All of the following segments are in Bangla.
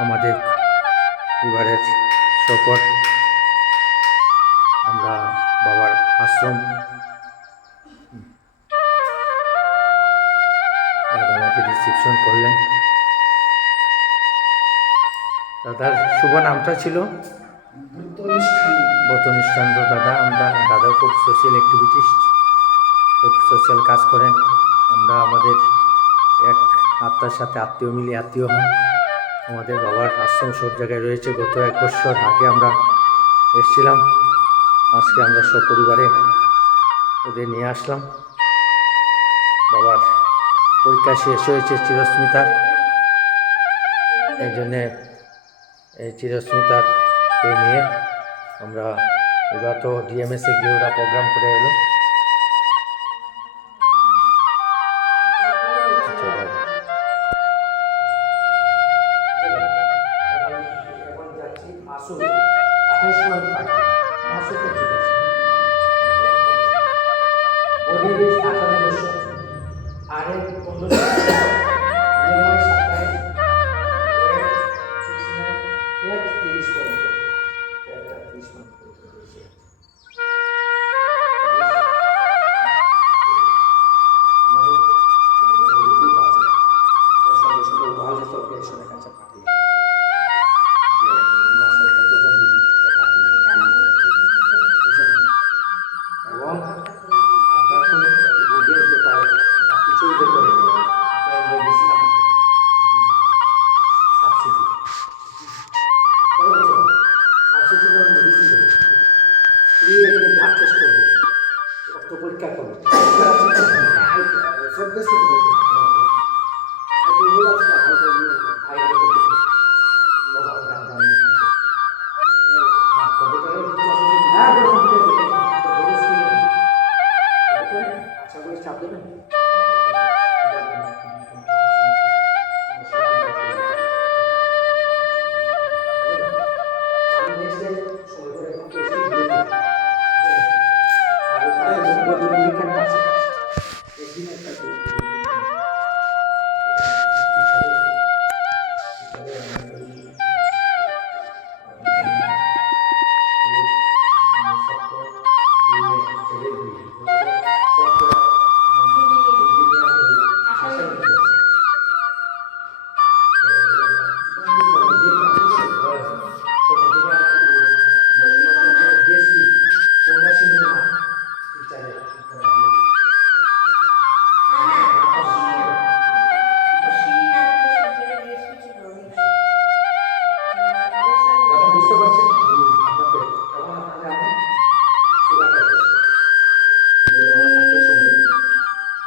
আমাদের এবারের সফর আমরা বাবার আশ্রম দাদা আমাদের রিসিপশন করলেন। দাদার শুভ নামটা ছিল বতনিষ্ঠান। দাদা খুব সোশ্যাল অ্যাক্টিভিটিস্ট, খুব সোশ্যাল কাজ করেন। আমরা আমাদের এক আত্মার সাথে আত্মীয় মিলে আত্মীয় হন। আমাদের বাবার আশ্রম সব জায়গায় রয়েছে। গত 1 বছর আগে আমরা এসেছিলাম, আজকে আমরা সপরিবারে ওদের নিয়ে আসলাম। বাবার পরীক্ষা শেষ হয়েছে চিরস্মিতার, এই জন্যে এই চিরস্মিতাকে নিয়ে আমরা এবার তো ডিএমএসে গিয়ে ওরা প্রোগ্রাম করে এলো।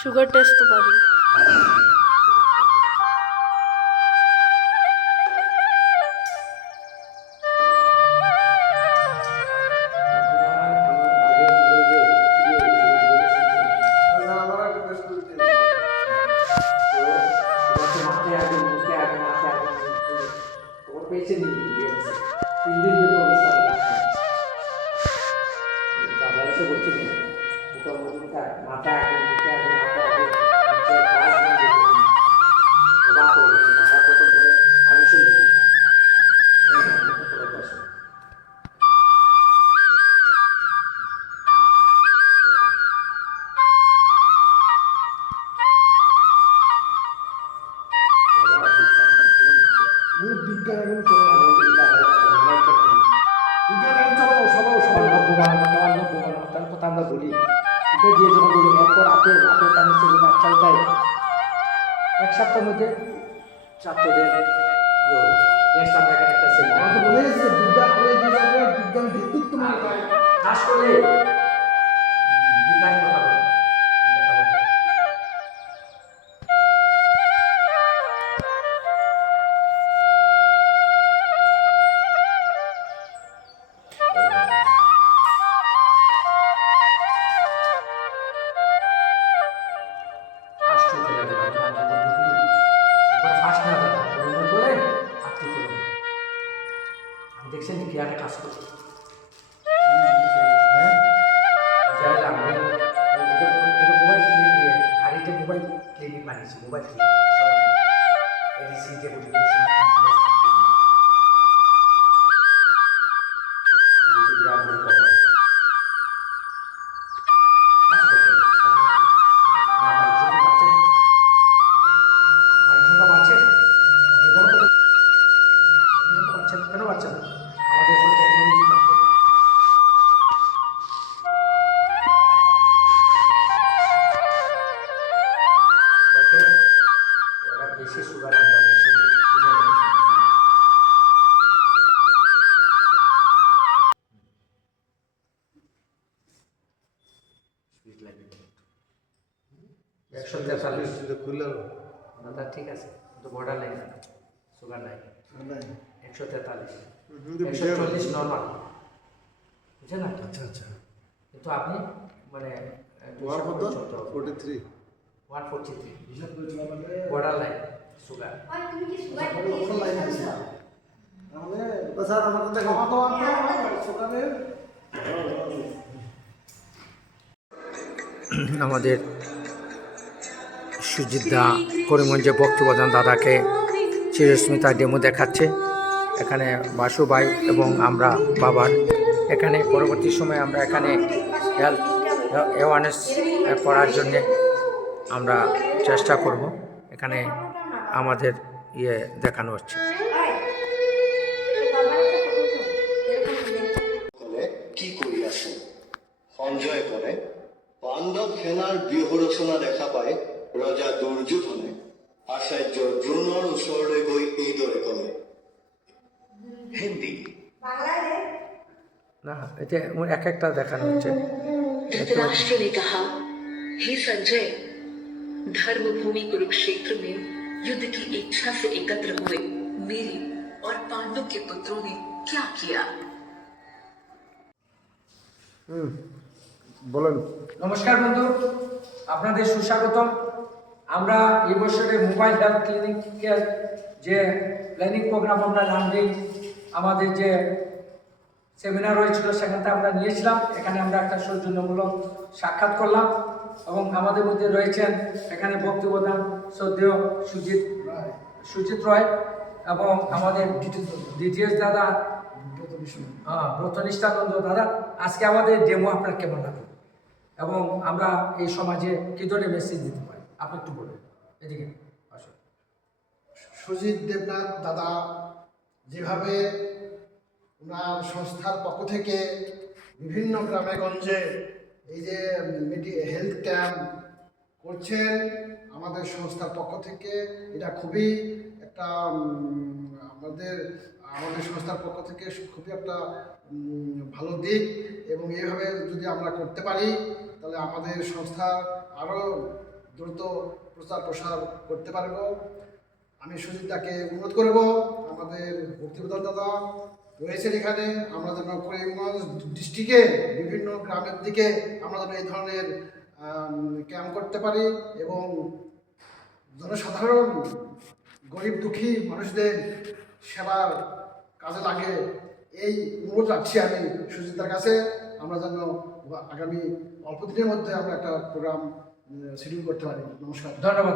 সুগার টেস্ট তো পারি। আমরা বলি এটা দিয়ে যখন বলি এরপর আপেল কামিজের বাচ্চা উঠায় 1 সপ্তাহের মধ্যে ছাত্রদের একটা সেমিনার বিজ্ঞান ভিত্তিক কাজ করলে বিজ্ঞান কথা বলে দেখছেন কি কাজ করছে। 143 দাদা ঠিক আছে, কিন্তু বর্ডার লাইন না, সুগার লাইন 143, 140 নর্মাল, বুঝছেন না? আচ্ছা আচ্ছা কিন্তু আপনি মানে 43 143 বর্ডার লাইন সুগার। স্যার আমাদের দেখো আমাদের সুজিত দা করিমগঞ্জে বক্তব্যদান দাদাকে চিরস্মিতা ডেমো দেখাচ্ছে। এখানে বাসু ভাই এবং আমরা বাবার এখানে পরবর্তী সময়ে আমরা এখানে হেলথ অ্যাওয়ারনেস করার জন্যে আমরা চেষ্টা করব। এখানে আমাদের দেখানো হচ্ছে। কি কৰি আছে সঞ্জয় কৰে পাণ্ডৱ সেনাৰ ব্যূহ ৰচনা দেখা পাই ৰজা দুৰ্যোধনে আচাৰ্য দ্ৰোণৰ ওচৰলৈ গৈ এইদৰে ক'লে। হিন্দী না এটা এক একটা দেখানো হচ্ছে। धृतराष्ट्र ने कहा, हे संजय, धर्म भूमि कुरुक्षेत्र में युद्ध की इच्छा से एकत्र हुए मेरे और पांडु के पुत्रों ने क्या किया? বলেন। নমস্কার বন্ধু, আপনাদের সুস্বাগতম। আমরা এই বছরে মোবাইল হেলথ ক্লিনিকের যে প্ল্যানিং প্রোগ্রাম আমরা নাম দিই, আমাদের যে সেমিনার হয়েছিল সেখানটা আমরা নিয়েছিলাম। এখানে আমরা একটা সৌজন্যমূলক সাক্ষাৎ করলাম এবং আমাদের মধ্যে রয়েছেন এখানে বক্তব্যদান শ্রদ্ধেয় সুজিত রয় এবং আমাদের ডিটিএস দাদা ব্রতনিষ্ঠানন্দ দাদা। আজকে আমাদের ডেমো আপনার কেমন লাগলো এবং আমরা এই সমাজে কী ধরনের মেসেজ দিতে পারি আপনি একটু বলুন। এদিকে আসুন। সুজিত দেবনাথ দাদা যেভাবে ওনার সংস্থার পক্ষ থেকে বিভিন্ন গ্রামে গঞ্জে এই যে হেলথ ক্যাম্প করছেন আমাদের সংস্থার পক্ষ থেকে, এটা খুবই একটা আমাদের সংস্থার পক্ষ থেকে খুবই একটা ভালো দিক এবং এইভাবে যদি আমরা করতে পারি তাহলে আমাদের সংস্থা আরও দ্রুত প্রচার প্রসার করতে পারব। আমি সুজিতদাকে অনুরোধ করব, আমাদের ভক্তিপ্রধান দাদা রয়েছেন এখানে, আমরা যেন করিমগঞ্জ ডিস্ট্রিক্টে বিভিন্ন গ্রামের দিকে আমরা যেন এই ধরনের ক্যাম্প করতে পারি এবং জনসাধারণ গরিব দুঃখী মানুষদের সেবার কাজে লাগে এই অনুরোধ রাখছি আমি সুজিতদার কাছে। আমরা যেন আগামী অল্প দিনের মধ্যে আমরা একটা প্রোগ্রাম শিডিউল করতে পারি। নমস্কার।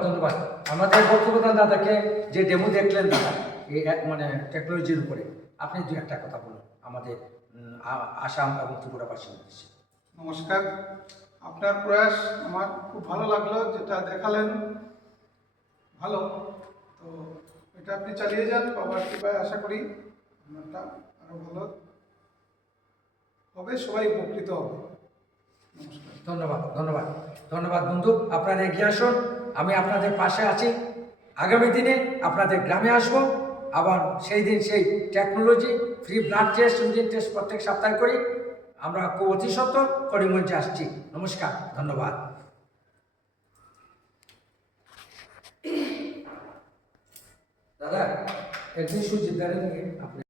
ধন্যবাদ। আমাদের বক্তব্যদান দাদাকে যে ডেমো দেখলেন দাদা এই মানে টেকনোলজির উপরে, আপনি দু একটা কথা বলুন আমাদের আসাম এবং ত্রিপুরাবাসীর উদ্দেশ্যে। নমস্কার, আপনার প্রয়াস আমার খুব ভালো লাগলো, যেটা দেখালেন ভালো। তো এটা আপনি চালিয়ে যান, বাবার কৃপায় আশা করি আপনারটা আরও ভালো হবে, সবাই উপকৃত হবে। নমস্কার। ধন্যবাদ বন্ধু, আপনারা এগিয়ে আসুন, আমি আপনাদের পাশে আছি। আগামী দিনে আপনাদের গ্রামে আসব, আবার সেই দিন সেই technology free blood test engine test প্রত্যেক সপ্তাহে করি। আমরা খুব অতি সত্বর করিমগঞ্জে আসছি। নমস্কার, ধন্যবাদ। দাদা একদিন সুজিত দাঁড়িয়ে আপনি